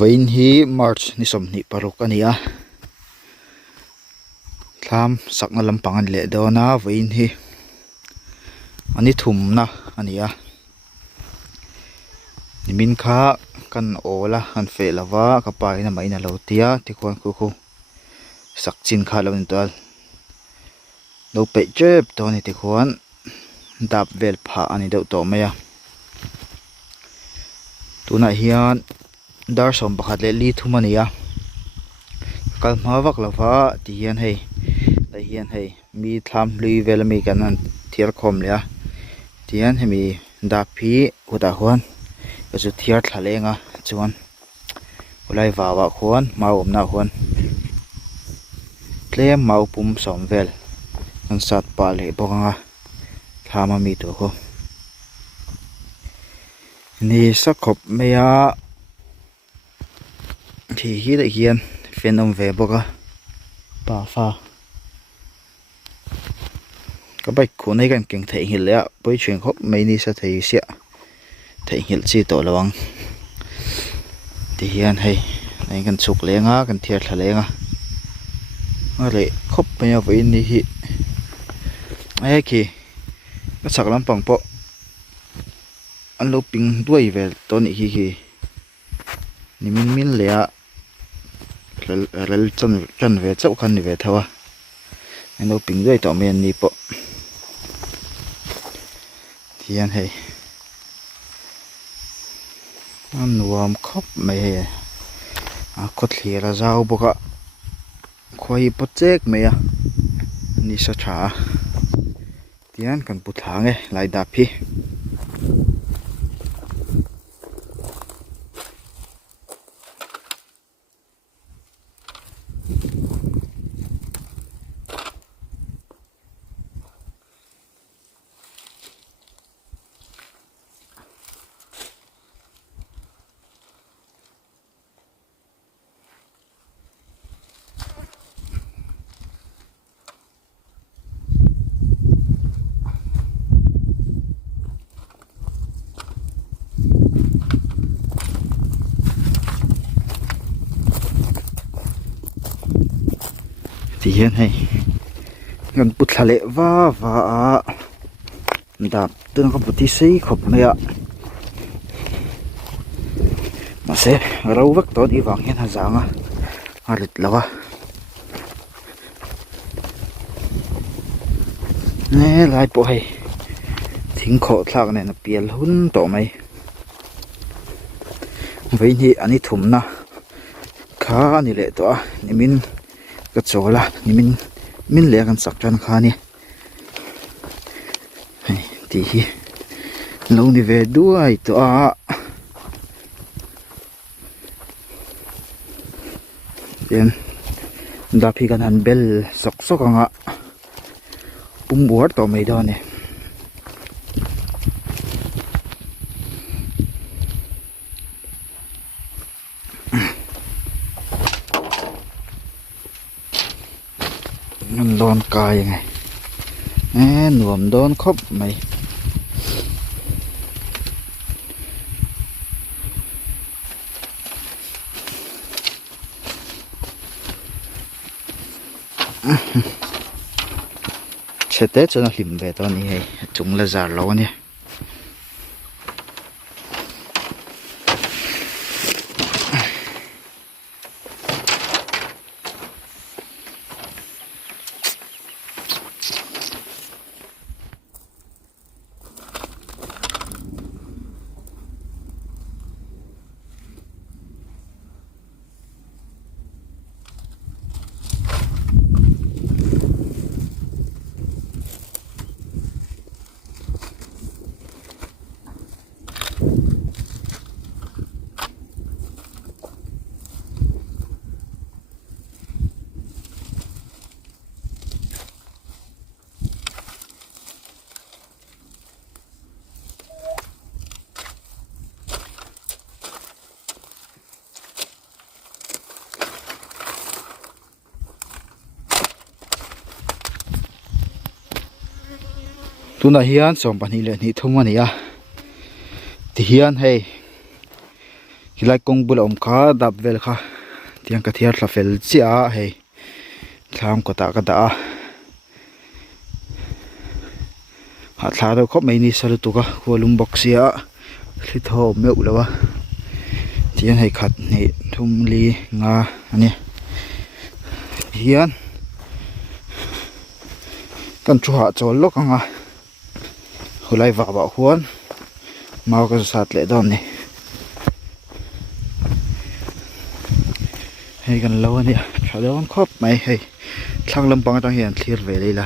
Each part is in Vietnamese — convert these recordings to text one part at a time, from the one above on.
Vain hi March ni som ni paruk ania. Thlam sakna lampangan le dona vain hi ani thum na ania. Nimin kha kan ola kan fe lava ka pai na mai na lo tia tikon khu sak chin kha lo nin tal lo pe jep to ni tikon dap vel pha ani deuh to maya tuna hian dar som pakhat le li thumania kal mawak lova ti hian hei mi thlam lui vel mi kan an thiar khom le a tian hemi da phi uta huan chu thiar thlenga chuan ulai wawa khuan maum na huan tlem mau pum som vel an sat pa le bokanga thama mi to ko ni sakhop meya thì hi đại hiền phiên ông về boka bà pha các bạch của này cần kinh thể hiện lẽ với chuyện khóc mấy ni sẽ thấy sẽ thể hiện gì tổ lòng thì hiền hay này cần sụp lẽ ngã cần thiệt là lẽ ngã lại khóc bây giờ với ni hi ai kì cái sạc lắm bằng bộ anh lô pin đuôi về tôi nghĩ hi ni min lẽ rel chân về chỗ khăn về thôi anh đâu pin đuôi tao miền ni bộ thì anh hay anh nuông khóc mày có thể là rau bốc ạ khoai bớt chết mày à ni sa trả thì anh cần bút hàng ấy lại đạp hi thì hiện hay gần bút thà lệ và đạp từ nó có bút tí xí khop mày ạ mà sẽ râu vắt to đi vàng hiện hà giang à lịch lava nè lại bộ hay thính khổ thạc này nó piel hun tổ mày vậy thì anh ấy thùng na khá ni lệ to ni min cái chỗ là ni min lệ kan sak chan kha ni thì lâu đi về đuôi to tiền đạp hi kan han bel sok anga buat to mai da neมันร้อนกายยังไงหนวมโดนครบไหมเช็ดเต้จนหิมไปตอนนี้ให้จุงละจาร์ล้อเนี่ยtu na hian som pani le ni thum ania ti hian hei Hilai kong bula kha dap vel kha tiang ka thiar thla fel chia hei thlam ko ta ka da ha thla do khop mai ni sal tu ka volume box ya thli tho meu lawa tiang hei khat nei thum li nga ani hian kan chu ha chol lok anga hulai wa ba huan mau ka sat le dom ni hei kan lo ani thadon khop mai hei thlang lampang atang hian thlir ve leila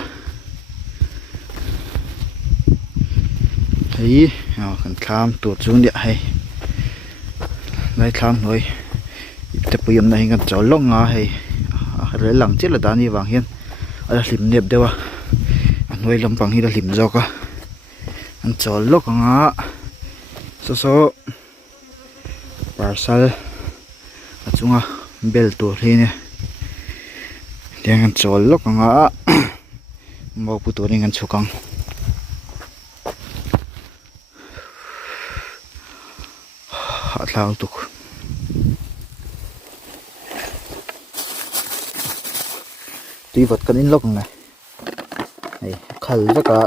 hei kan thlam tur chu ni hei lai thlam noi te puyam na hingan chol lo nga hei re lang chila dani wang hian ala hlim nep dewa anoi lampang hi la hlim zoka an chol lo nga so parcel achunga bel tur hi ne tiang an chol lo nga mo pu turing an chukang ha thlang tuk tùy vật cần in lốc này này khẩn rất cả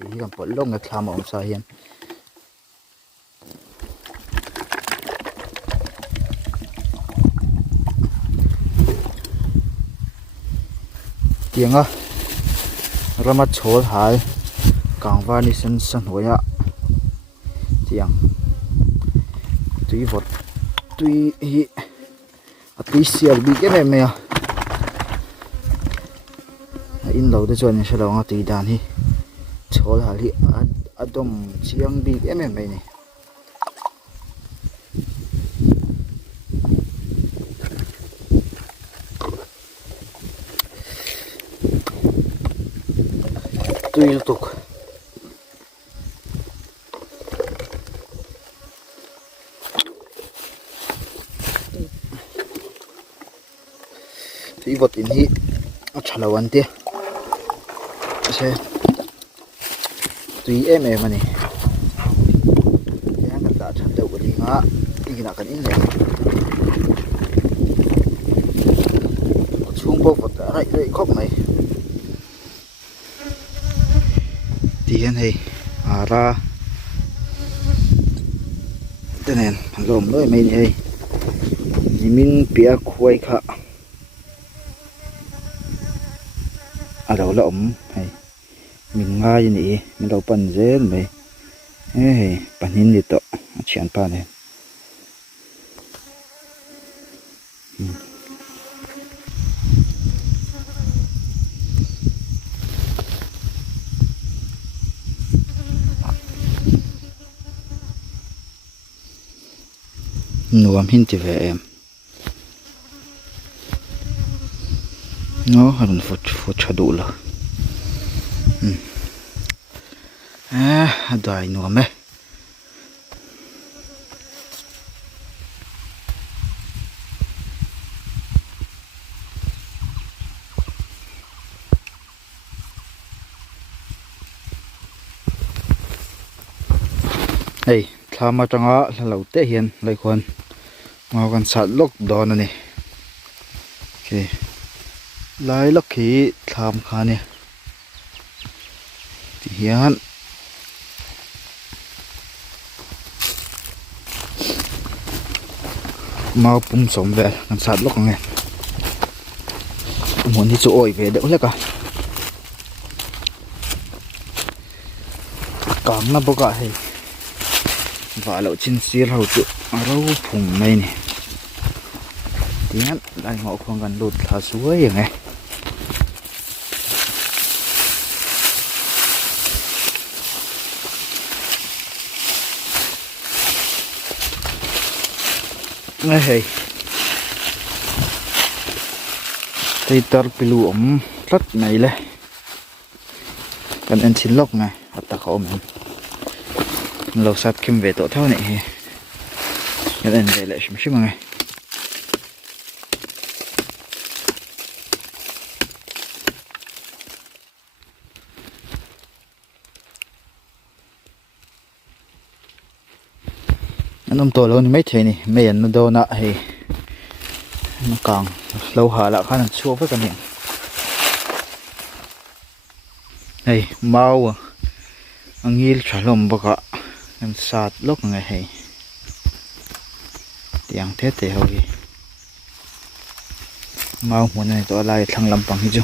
tùy cầm bớt lốc này tham ông sao hiền tiếng á ra mắt chối hại càng va đi sân sân hồi ạ tiếng tùy vật tùy tùy xìa bị cái này mày à in lâu đó cho nên sẽ lòng tùy đàn hi chối hại hi adom chiang bị cái mày này tùy tục tùy vật in hi chalawan tia sẽ tùy em mà này cái đã chặt đầu của đi ngã đi nào cần in này xuống bốc vật đã lại khóc này tiền hay ra thế này lồm đôi mấy này gì mình bịa khuấy khá đầu lộm hay mình ngay như này mình đâu bận dễ mày ê bận hin đi to chuyện pa này nuông hin thì về em nó hơn phút cho đủ rồi đòi nuông ấy hey thama changa lâu te hiền lại còn mau còn sát lốc đó này ok lại lốc khí tham khá nè thì hiền mau pum sống về còn sát lốc nghe muốn đi chỗ ổi về đỡ hết cả cảm nó bao cả hay và lậu chín xí hầu tụ rau phùng này nè tiếng lại họ không cần đột thả suối vậy này ngay hề tay tar pilu ống rất này lên cần ăn chín lốc này hoặc ta khó mình lâu sát kim về tổ theo này cái này về lại xíu mà ngay anh ông tổ luôn mấy thế này mấy anh nó đâu nạ hay nó càng lâu hả là khá là xua với cái miệng này mau anh nghĩ trả lồng bạc ạ em sạt lúc ngày hay tiếng thế thì hầu gì mau muốn này tôi lại thằng làm bằng gì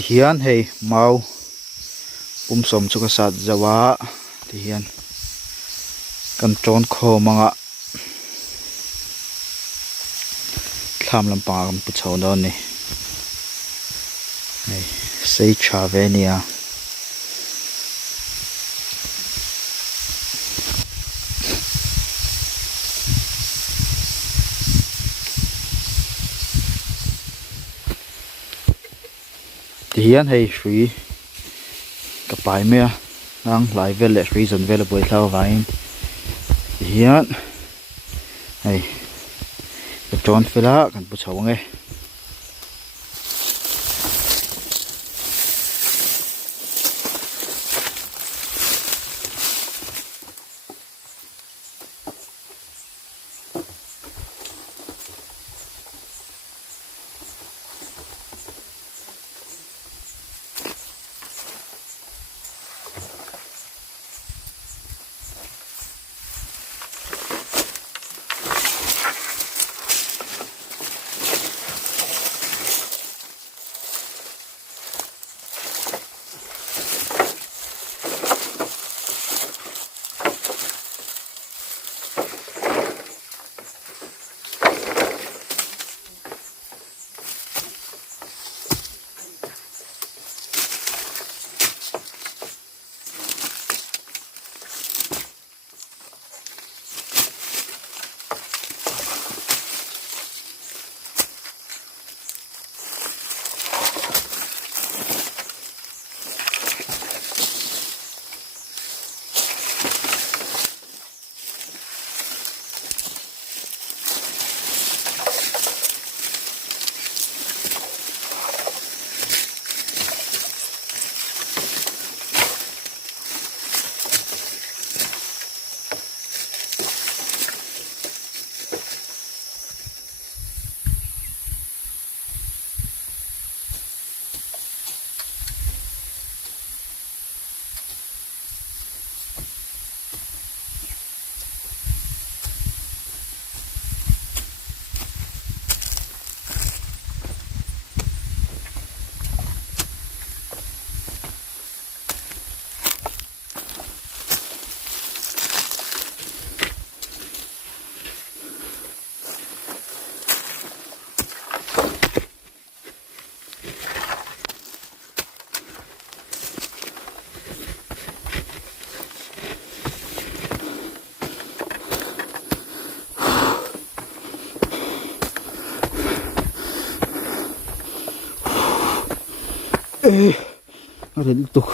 thì hiền hay mau som cho cái sạt jawa thì hiền cần trốn khô mà ngạ tham làm pa cầm bút chầu đó này này xây trà về nè thì hiền hay suy cái bài mẹ đang lại về lại suy dần về là buổi sau vài thì hiền hay cái tròn phê lá cần bút chầu nghe nó đến tiếp tục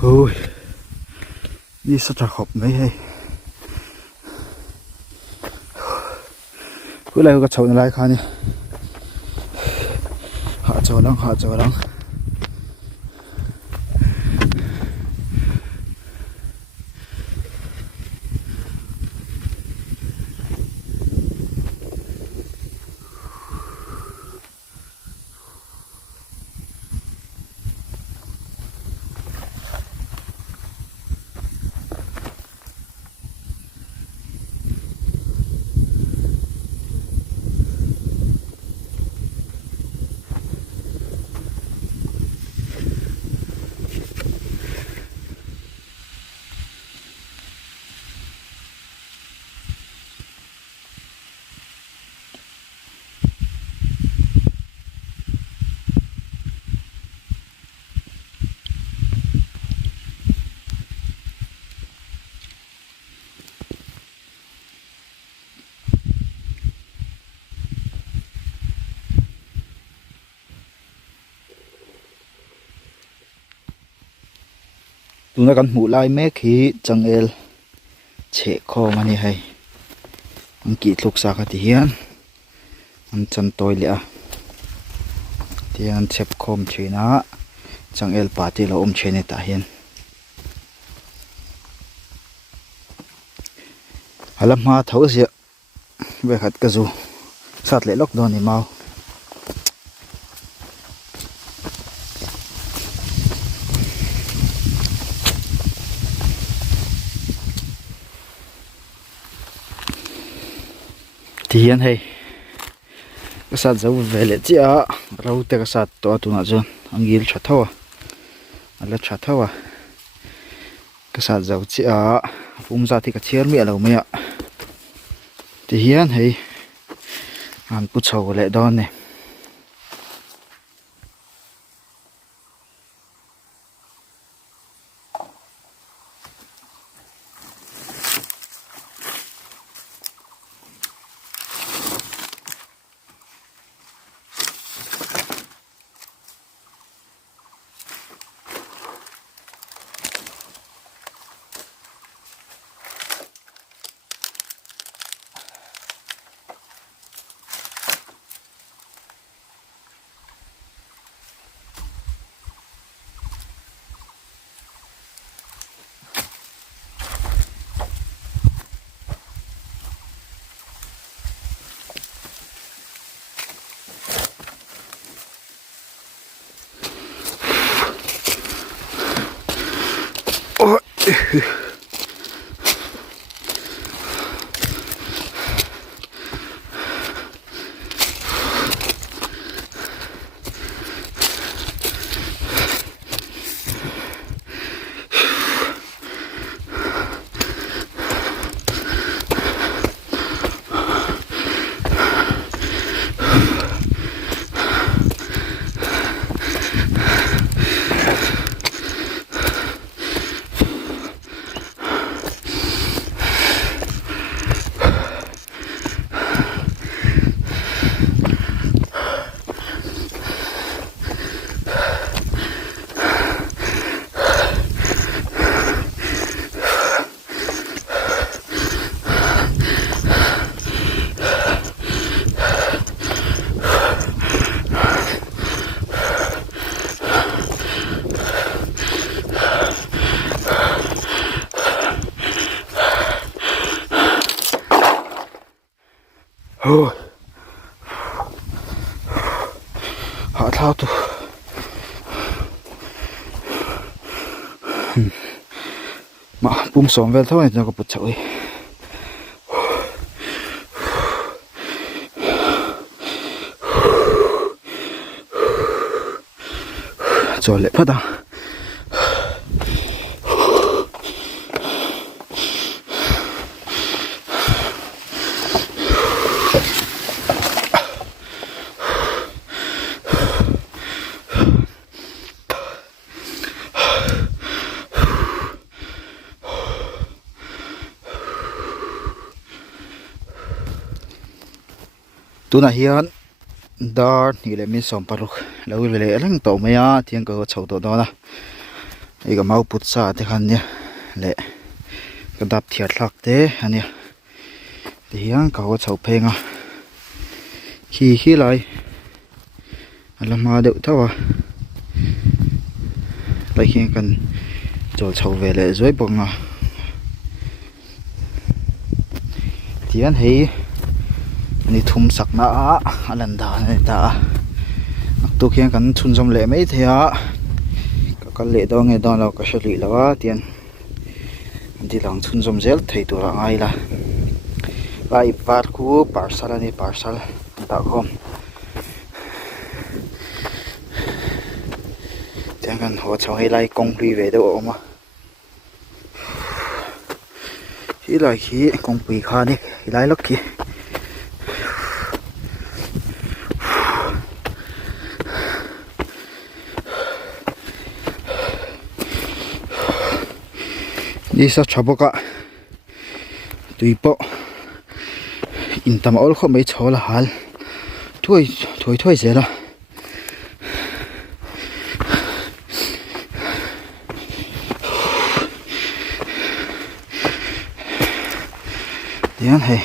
ôi đi sao chả khóc mấy hay cứ lại cái chậu này lại khai nè hạ chậu lắm tuna kan hmuh lai mek hi changel chhe khawm ani hei an ki thluk sak ati hian an chan toy le a tian chep khawm thina changel pati lo thene ta hian halam ma tho sia ve khat ka zu sat le lok don ni mau thì hiện hay cái sạt dấu về lệ chị à rau tê cái sạt to tụi nó chứ anh ghi chặt thâu à anh là chặt thâu à cái sạt dấu chị à phun ra thì cái chiên miệng lâu miệng thì hiện hay anh bút sầu lệ đòn này họ thao tu mà bung sòng về thôi nó có bứt chọi rồi lại bắt đầu tu na hian dar ni le min som paruk lo ve le lang to maya thiang ko chho to do na ei ga mau put sa te khan ne le ka dap thiar thlak te ania ti hian ka ho chho phenga khi lai alama deuh thawa lai hian kan chol chho ve le zoi bonga tian hei ni thum sak na a alan da ne ta tu khian kan chun som le mai thea ka kal le dong e don lo ka shali lawa tian di lang chun som zel thei tu ra ai la lai par khu parcel ani parcel ta khom tian kan ho chho hei lai kong ri ve do oma hi lai hi kong pi kha ni lai lok ki đi sa chaboka tuipo intam ol kho mai chola hal thoi zela hian hei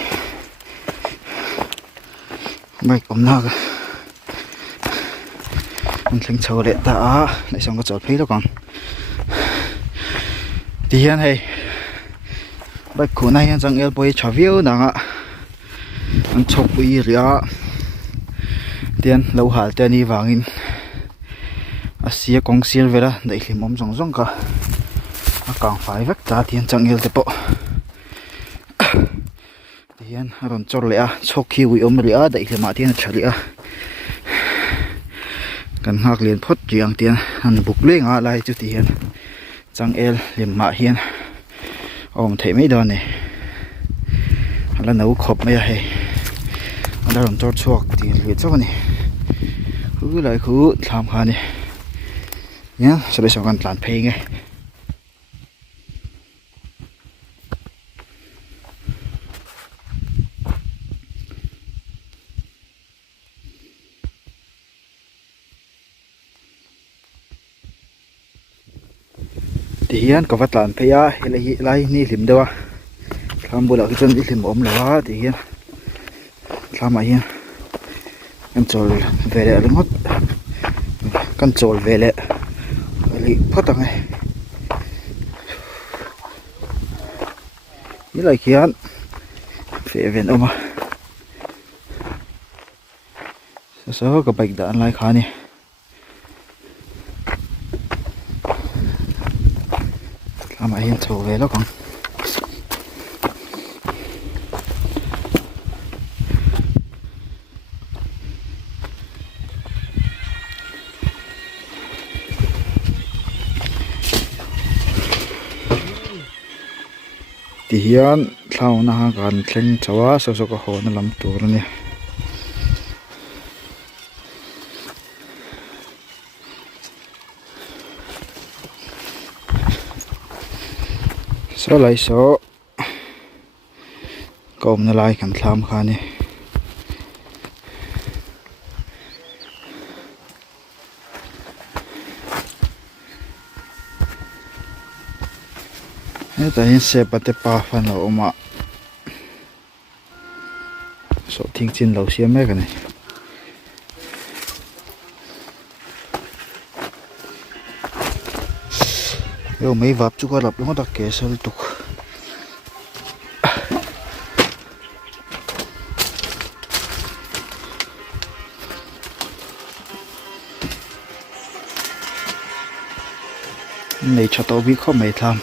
bike omna ka an thleng chho le ta a lai song ka chawt phei lo kang ti hian hei bike khuna hian changel poi thaviu nanga an chok pui ria tian lo hal te ni wangin asia kong sir vela dai hlim om zong zong ka a kang fai vek ta tian changel te po tian ron chor le a chok khi wi om ria dai hlema tian thali a kan hak lian phot riang tian an buk le nga lai chu ti hian changel lemma hian om thei mai don ne ala nau khop mai a hei ala ron chor chuak ti li chaw ni khu lai khu thlam kha ni ya sabe so kan tlan phei nge ti hian ka vatlan pheya helai lai ni hlim dewa thlam bula ki chon i hlim om lewa ti hian thlama hian kan chol vele ringot kan chol vele ali photang ai ni lai khian fe ven oma so ka bike da an lai khani ama hian chho ve lo kang ti hian thlau na ha kan thleng chawa so so ka ho na lam tur ni so lai so kom na lai kan thlam kha ni ta hin se pate pa fan lo oma so thing chin lo siam me ka ni yo mấy vấp chú qua lập nó đặc kệ sơ tục này cho tao biết không mấy tham